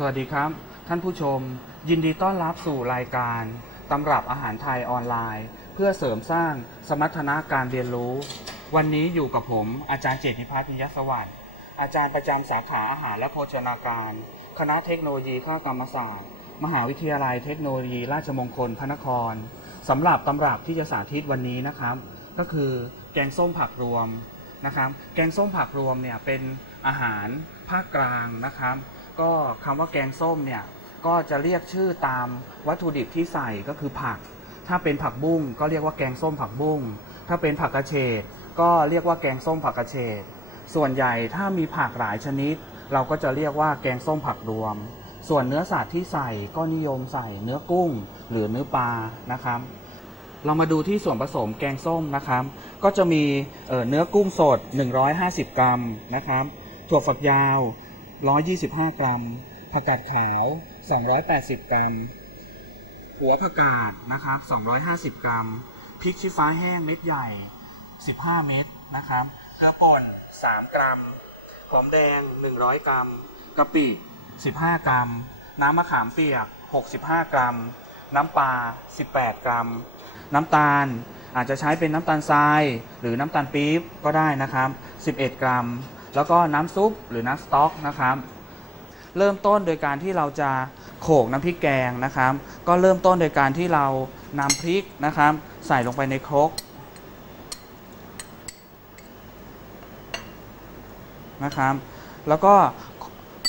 สวัสดีครับ ท่านผู้ชม ยินดีต้อนรับสู่รายการตำรับอาหารไทยออนไลน์ เพื่อเสริมสร้างสมรรถนะการเรียนรู้ วันนี้อยู่กับผมอาจารย์เจตนิพัฒน์นิยสวัสดิ์อาจารย์ประจำสาขาอาหารและโภชนาการ คณะเทคโนโลยีข้ากรรมศาสตร์ มหาวิทยาลัยเทคโนโลยี ราชมงคลพระนครสำหรับตำรับที่จะสาธิตวันนี้นะครับ ก็คือแกงส้มผักรวมนะครับ แกงส้มผักรวมเนี่ยเป็นอาหารภาคกลางนะครับ ก็คำว่าแกงส้มเนี่ยก็จะเรียกชื่อตามวัตถุดิบที่ใส่ก็คือผัก ถ้าเป็นผักบุ้งก็เรียกว่าแกงส้มผักบุ้งถ้าเป็นผักกระเฉดก็เรียกว่าแกงส้มผักกระเฉดส่วนใหญ่ถ้ามีผักหลายชนิด เราก็จะเรียกว่าแกงส้มผักรวม ส่วนเนื้อสัตว์ที่ใส่ก็นิยมใส่เนื้อกุ้ง หรือเนื้อปลานะครับเรามาดูที่ส่วนผสมแกงส้มนะครับ ก็จะมีเเนื้อกุ้งสด 150 กรัมนะครับ ถั่วฝักยาว 125 กรัม ผักกาดขาว 280 กรัม หัวผักกาดนะครับ 250 กรัม พริกชี้ฟ้าแห้งเม็ดใหญ่ 15 เม็ดนะครับ เกลือป่น 3 กรัม หอมแดง 100 กรัม กะปิ 15 กรัม น้ำมะขามเปียก 65 กรัม น้ำปลา 18 กรัม น้ำตาลอาจจะใช้เป็นน้ำตาลทราย หรือน้ำตาลปี๊บก็ได้นะครับ 11 กรัม แล้วก็น้ำซุปหรือน้ำสต๊อกนะครับ เริ่มต้นโดยการที่เราจะโขกน้ำพริกแกงนะครับ ก็เริ่มต้นโดยการที่เรานำพริกนะครับ ใส่ลงไปในครกนะครับ แล้วก็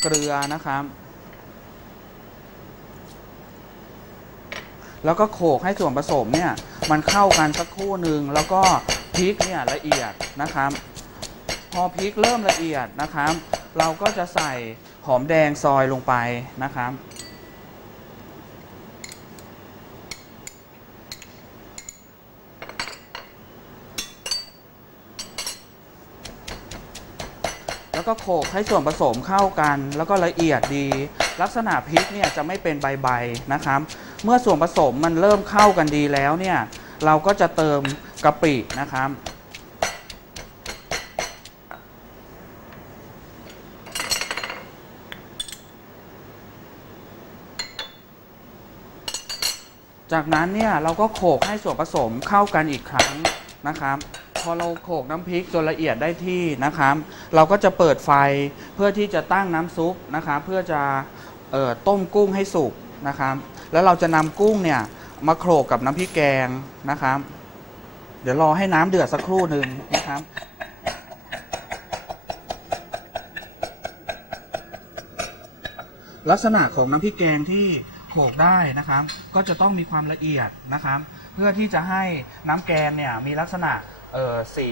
เกลือนะครับ แล้วก็โขกให้ส่วนผสมเนี่ยมันเข้ากันสักครู่หนึ่งแล้วก็พริกเนี่ยละเอียดนะครับ อพริกเริ่มละเอียดนะครับ เราก็จะใส่หอมแดงซอยลงไปนะครับแล้วก็โขลกให้ส่วนผสมเข้ากัน แล้วก็ละเอียดดี ลักษณะพริกเนี่ยจะไม่เป็นใบๆนะครับ เมื่อส่วนผสมมันเริ่มเข้ากันดีแล้วเนี่ย เราก็จะเติมกะปินะครับ จากนั้นเนี่ยเราก็โขลกให้ส่วนผสมเข้ากันอีกครั้งนะครับ พอเราโขลกน้ำพริกจนละเอียดได้ที่นะครับ เราก็จะเปิดไฟเพื่อที่จะตั้งน้ำซุปนะครับเพื่อจะออต้มกุ้งให้สุกนะครับ แล้วเราจะนำกุ้งเนี่ยมาโขลกกับน้ำพริกแกงนะครับ เดี๋ยวรอให้น้ำเดือดสักครู่หนึ่งนะครับลักษณะของน้ำพริกแกงที่โขลกได้นะครับ ก็จะต้องมีความละเอียดนะครับ เพื่อที่จะให้น้ำแกงเนี่ยมีลักษณะสี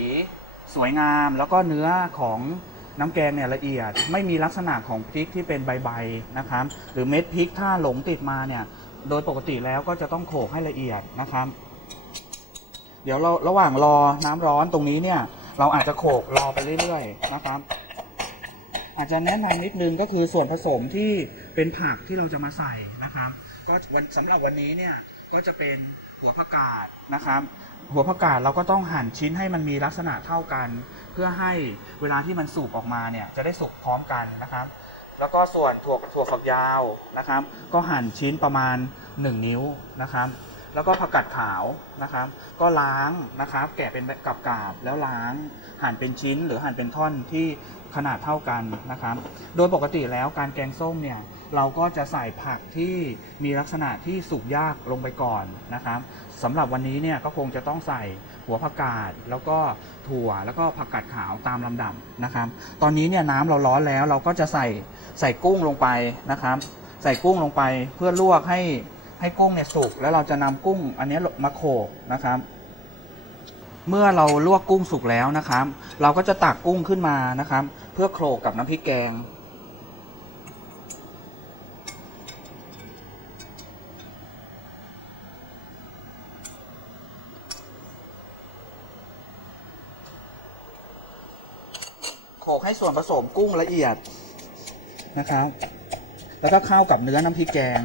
สวยงาม แล้วก็เนื้อของน้ำแกงเนี่ยละเอียด ไม่มีลักษณะของพริกที่เป็นใบๆนะครับ หรือเม็ดพริกถ้าหลงติดมาเนี่ยโดยปกติแล้วก็จะต้องโขลกให้ละเอียดนะครับ เดี๋ยวเราระหว่างรอน้ำร้อนตรงนี้เนี่ย เราอาจจะโขลกรอไปเรื่อยๆนะครับ อาจจะแนะนำนิดนึงก็คือส่วนผสมที่เป็นผักที่เราจะมาใส่นะครับ ก็วันสำหรับวันนี้เนี่ยก็จะเป็นหัวผักกาดนะครับ หัวผักกาดเราก็ต้องหั่นชิ้นให้มันมีลักษณะเท่ากัน เพื่อให้เวลาที่มันสุกออกมาเนี่ยจะได้สุกพร้อมกันนะครับ แล้วก็ส่วนถั่วถั่วฝักยาวนะครับ ก็หั่นชิ้นประมาณ 1 นิ้วนะครับ แล้วก็ผักกาดขาวนะครับ ก็ล้างนะครับ แกะเป็นกับกาบแล้วล้างหั่นเป็นชิ้นหรือหั่นเป็นท่อนที่ขนาดเท่ากันนะครับ โดยปกติแล้วการแกงส้มเนี่ยเราก็จะใส่ผักที่มีลักษณะที่สุกยากลงไปก่อนนะครับสำหรับวันนี้เนี่ยก็คงจะต้องใส่หัวผักกาดแล้วก็ถั่วแล้วก็ผักกาดขาวตามลำดับนะครับ ตอนนี้เนี่ยน้ำเราร้อนแล้วเราก็จะใส่ใส่กุ้งลงไปนะครับ ใส่กุ้งลงไปเพื่อลวกให้ ให้กุ้งเนี่ยสุกแล้วเราจะนำกุ้งอันนี้มาโขลกนะครับ เมื่อเราลวกกุ้งสุกแล้วนะครับ เราก็จะตักกุ้งขึ้นมานะครับ เพื่อโขลกกับน้ำพริกแกง โขลกให้ส่วนผสมกุ้งละเอียดนะครับ แล้วก็เข้ากับเนื้อน้ำพริกแกง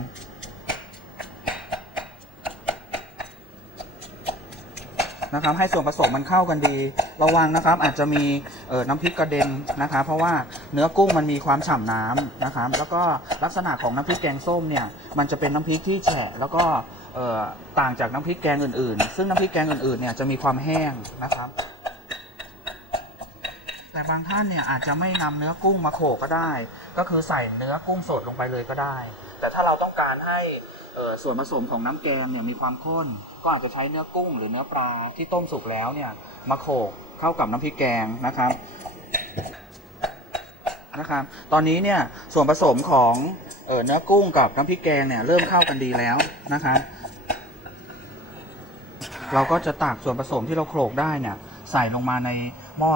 นะครับให้ส่วนผสมมันเข้ากันดี ระวังนะครับอาจจะมีเอ่อน้ำพริกกระเด็นนะครับเพราะว่าเนื้อกุ้งมันมีความฉ่ำน้ำนะครับแล้วก็ลักษณะของน้ำพริกแกงส้มเนี่ยมันจะเป็นน้ำพริกที่แฉะแล้วก็เอ่อต่างจากน้ำพริกแกงอื่นๆ ซึ่งน้ำพริกแกงอื่นๆเนี่ยจะมีความแห้งนะครับแต่บางท่านเนี่ยอาจจะไม่นำเนื้อกุ้งมาโขกก็ได้ ก็คือใส่เนื้อกุ้งสดลงไปเลยก็ได้ ส่วนผสมของน้ำแกงเนี่ยมีความข้น ก็อาจจะใช้เนื้อกุ้งหรือเนื้อปลาที่ต้มสุกแล้วเนี่ยมาโขลกเข้ากับน้ำพริกแกงนะครับนะครับ ตอนนี้เนี่ยส่วนผสมของเออเนื้อกุ้งกับน้ำพริกแกงเนี่ยเริ่มเข้ากันดีแล้วนะครับเราก็จะตักส่วนผสมที่เราโขลกได้เนี่ยใส่ลงมาในหม้อ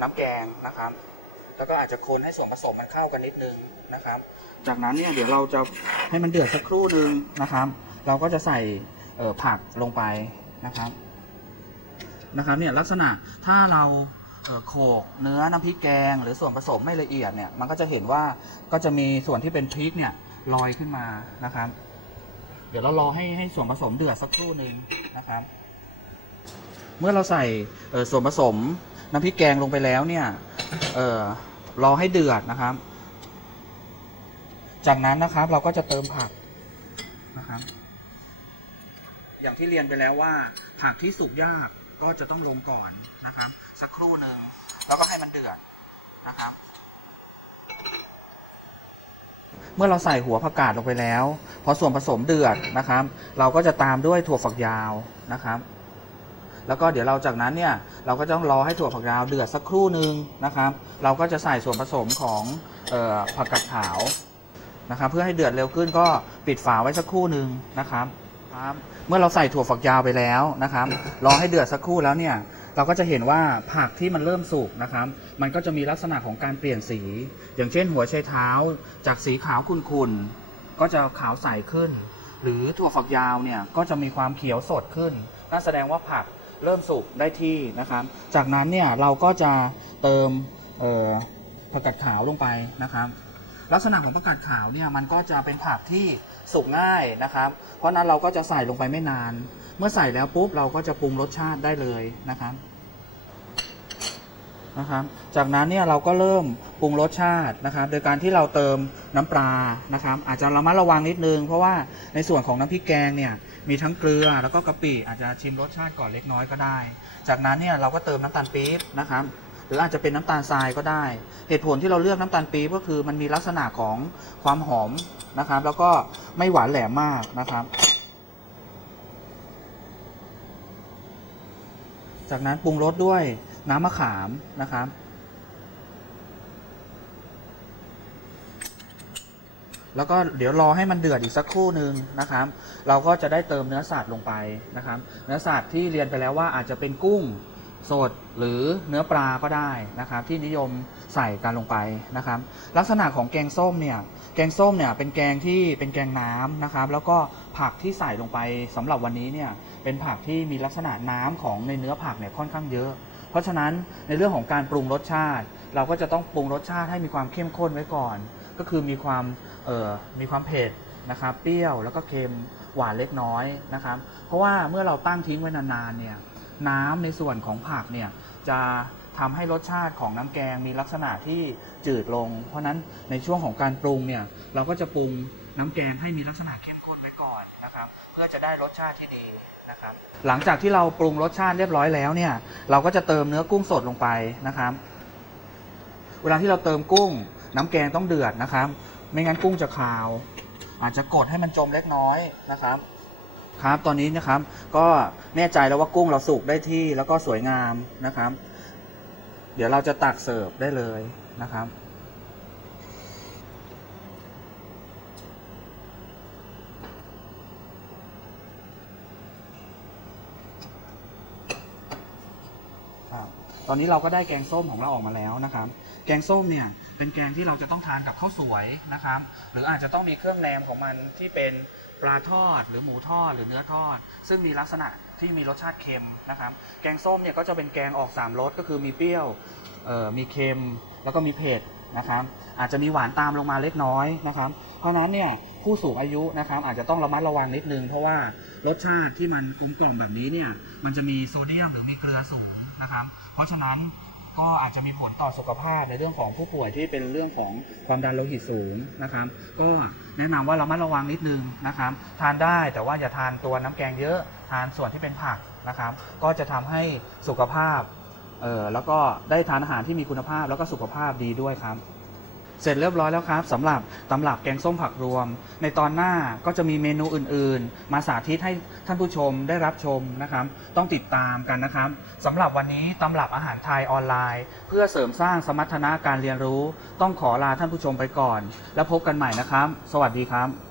น้ำแกงนะครับ แล้วก็อาจจะคนให้ส่วนผสมมันเข้ากันนิดนึงนะครับ จากนั้นเนี่ยเดี๋ยวเราจะให้มันเดือดสักครู่หนึ่งนะครับ เราก็จะใส่เผักลงไปนะครับนะครับเนี่ยลักษณะถ้าเราโขกเนื้อน้ำพริกแกง หรือส่วนผสมไม่ละเอียดเนี่ยมันก็จะเห็นว่าก็จะมีส่วนที่เป็นพริกเนี่ยลอยขึ้นมานะครับ เดี๋ยวเรารอให้ให้ส่วนผสมเดือดสักครู่หนึ่งนะครับ เมื่อเราใส่ส่วนผสมน้ำพริกแกงลงไปแล้วเนี่ยเรอให้เดือดนะครับ จากนั้นนะครับเราก็จะเติมผักนะครับ อย่างที่เรียนไปแล้วว่า ผักที่สุกยากก็จะต้องลงก่อนนะครับ สักครู่หนึ่งแล้วก็ให้มันเดือดนะครับ เมื่อเราใส่หัวผักกาดลงไปแล้ว พอส่วนผสมเดือดนะครับ เราก็จะตามด้วยถั่วฝักยาวนะครับ แล้วก็เดี๋ยวเราจากนั้นเนี่ยเราก็ต้องรอให้ถั่วฝักยาวเดือดสักครู่หนึ่งนะครับ เราก็จะใส่ส่วนผสมของออผักกาดขาวนะครับ เพื่อให้เดือดเร็วขึ้นก็ปิดฝาไว้สักครู่หนึ่งนะครับครับ เมื่อเราใส่ถั่วฝักยาวไปแล้วนะครับ รอให้เดือดสักครู่แล้วเนี่ยเราก็จะเห็นว่าผักที่มันเริ่มสุกนะครับ มันก็จะมีลักษณะของการเปลี่ยนสี อย่างเช่นหัวไชเท้า จากสีขาวขุ่นๆก็จะขาวใสขึ้น หรือถั่วฝักยาวเนี่ยก็จะมีความเขียวสดขึ้น นั่นแสดงว่าผัก เริ่มสุกได้ที่นะครับ จากนั้นเนี่ยเราก็จะเติมผักกาดขาวลงไปนะครับ ลักษณะของผักกาดขาวเนี่ยมันก็จะเป็นผักที่สุกง่ายนะครับ เพราะนั้นเราก็จะใส่ลงไปไม่นาน เมื่อใส่แล้วปุ๊บเราก็จะปรุงรสชาติได้เลยนะครับนะครับ จากนั้นเนี่ยเราก็เริ่ม ปรุงรสชาตินะครับ โดยการที่เราเติมน้ำปลานะครับ อาจจะระมัดระวังนิดนึง เพราะว่าในส่วนของน้ำพริกแกงเนี่ยมีทั้งเกลือแล้วก็กะปิอาจจะชิมรสชาติก่อนเล็กน้อยก็ได้ จากนั้นเนี่ยเราก็เติมน้ำตาลปี๊บนะครับหรืออาจจะเป็นน้ำตาลทรายก็ได้ เหตุผลที่เราเลือกน้ำตาลปี๊บก็คือมันมีลักษณะของความหอมนะครับ แล้วก็ไม่หวานแหลมมากนะครับ จากนั้นปรุงรสด้วยน้ำมะขามนะครับ แล้วก็เดี๋ยวรอให้มันเดือดอีกสักครู่หนึ่งนะครับ เราก็จะได้เติมเนื้อสัตว์ลงไปนะครับ เนื้อสัตว์ที่เรียนไปแล้วว่าอาจจะเป็นกุ้งสดหรือเนื้อปลาก็ได้นะครับ ที่นิยมใส่กันลงไปนะครับ ลักษณะของแกงส้มเนี่ยแกงส้มเนี่ยเป็นแกงที่เป็นแกงน้ำนะครับ แล้วก็ผักที่ใส่ลงไปสำหรับวันนี้เนี่ยเป็นผักที่มีลักษณะน้ำของในเนื้อผักเนี่ยค่อนข้างเยอะ เพราะฉะนั้นในเรื่องของการปรุงรสชาติ เราก็จะต้องปรุงรสชาติให้มีความเข้มข้นไว้ก่อน ก็คือมีความเอ่อมีความเผ็ดนะครับเปรี้ยวแล้วก็เค็มหวานเล็กน้อยนะครับ เพราะว่าเมื่อเราตั้งทิ้งไว้นานๆเนี่ยน้ำในส่วนของผักเนี่ยจะทำให้รสชาติของน้ำแกงมีลักษณะที่จืดลง เพราะฉะนั้นในช่วงของการปรุงเนี่ยเราก็จะปรุงน้ำแกงให้มีลักษณะเข้มข้นไว้ก่อนนะครับ เพื่อจะได้รสชาติที่ดีนะครับ หลังจากที่เราปรุงรสชาติเรียบร้อยแล้วเนี่ยเราก็จะเติมเนื้อกุ้งสดลงไปนะครับ เวลาที่เราเติมกุ้ง น้ำแกงต้องเดือดนะครับ ไม่งั้นกุ้งจะคาว อาจจะกดให้มันจมเล็กน้อยนะครับ ครับตอนนี้นะครับ ก็แน่ใจแล้วว่ากุ้งเราสุกได้ที่แล้วก็สวยงามนะครับ เดี๋ยวเราจะตักเสิร์ฟได้เลยนะครับครับตอนนี้เราก็ได้แกงส้มของเราออกมาแล้วนะครับ แกงส้มเนี่ย เป็นแกงที่เราจะต้องทานกับข้าวสวยนะครับ หรืออาจจะต้องมีเครื่องแนมของมันที่เป็นปลาทอด หรือหมูทอดหรือเนื้อทอด ซึ่งมีลักษณะที่มีรสชาติเค็มนะครับ แกงส้มเนี่ยก็จะเป็นแกงออกสามรสก็คือมีเปรี้ยวเอ่อมีเค็มแล้วก็มีเผ็ดนะครับอาจจะมีหวานตามลงมาเล็กน้อยนะครับ เพราะฉะนั้นเนี่ยผู้สูงอายุนะครับอาจจะต้องระมัดระวังนิดนึง เพราะว่ารสชาติที่มันกลมกล่อมแบบนี้เนี่ยมันจะมีโซเดียมหรือมีเกลือสูงนะครับ เพราะฉะนั้น ก็อาจจะมีผลต่อสุขภาพในเรื่องของผู้ป่วยที่เป็นเรื่องของความดันโลหิตสูงนะครับ ก็แนะนำว่าเรามัดระวังนิดนึงนะครับ ทานได้แต่ว่าอย่าทานตัวน้ำแกงเยอะทานส่วนที่เป็นผักนะครับ ก็จะทำให้สุขภาพเออแล้วก็ได้ทานอาหารที่มีคุณภาพแล้วก็สุขภาพดีด้วยครับ เสร็จเรียบร้อยแล้วครับสำหรับตำรับแกงส้มผักรวม ในตอนหน้าก็จะมีเมนูอื่นๆ มาสาธิตให้ท่านผู้ชมได้รับชมนะครับ ต้องติดตามกันนะครับสำหรับวันนี้ตำรับอาหารไทยออนไลน์ เพื่อเสริมสร้างสมรรถนะการเรียนรู้ ต้องขอลาท่านผู้ชมไปก่อน แล้วพบกันใหม่นะครับ สวัสดีครับ